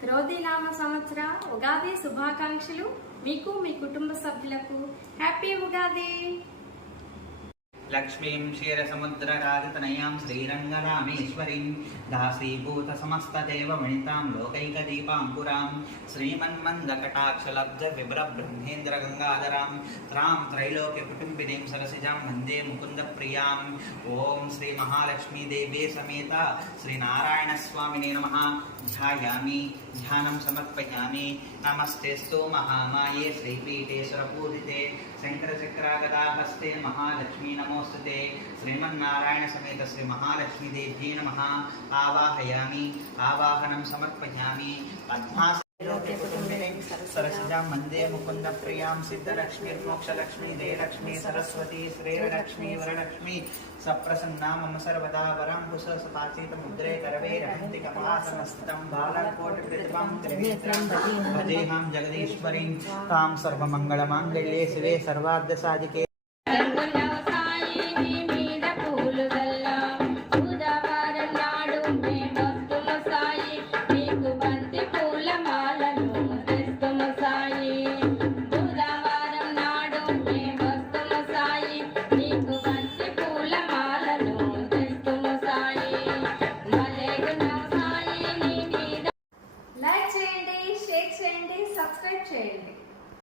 క్రోధినామ సంవత్సర ఉగాది శుభాకాంక్షలు మీకు మీ కుటుంబ సభ్యులకు. హ్యాపీ ఉగాది. లక్ష్మీం క్షీరసముద్రరాజతనయాం శ్రీరంగరామేశ్వరీం దాసీభూత సమస్తదేవమణితాం లోకైకదీపాంకురాం శ్రీమన్మందకటాక్షలబ్ధ విభ్ర బ్రహ్మేంద్ర గంగాధరాం త్రాం త్రైలోక్య కుటుంబినీం సరసిజాం వందే ముకుంద ప్రియాం. ఓం శ్రీ మహాలక్ష్మీదేవి సమేత శ్రీనారాయణ స్వామినే నమః. ధ్యాయామి, ధ్యానం సమర్పయామి. నమస్తేస్తు మహామాయే శ్రీపీఠేశ్వరపూజితే శంకరచక్రాగదాహస్తే మహాలక్ష్మీ నమోస్తుతే. శ్రీమన్నారాయణ సమేత శ్రీ మహాలక్ష్మీదేవ్యై నమః. ఆవాహయామి, ఆవాహనం సమర్పయామి. సరసిజాం వందే ముకుంద ప్రియాం సిద్ధలక్ష్మీ మోక్షలక్ష్మీ జయలక్ష్మీ సరస్వతి శ్రేయలక్ష్మీ వరలక్ష్మీ సప్రసన్నా మమ సర్వదా వరాంకుశ సపాచిత ముద్రే కరవే రహంతి కపాసనస్థితం బాలకోటి ప్రతిభాం త్రినేత్రం భజేహాం జగదీశ్వరీం తాం సర్వమంగళమాంగళ్యే శివే సర్వార్థ సాధికే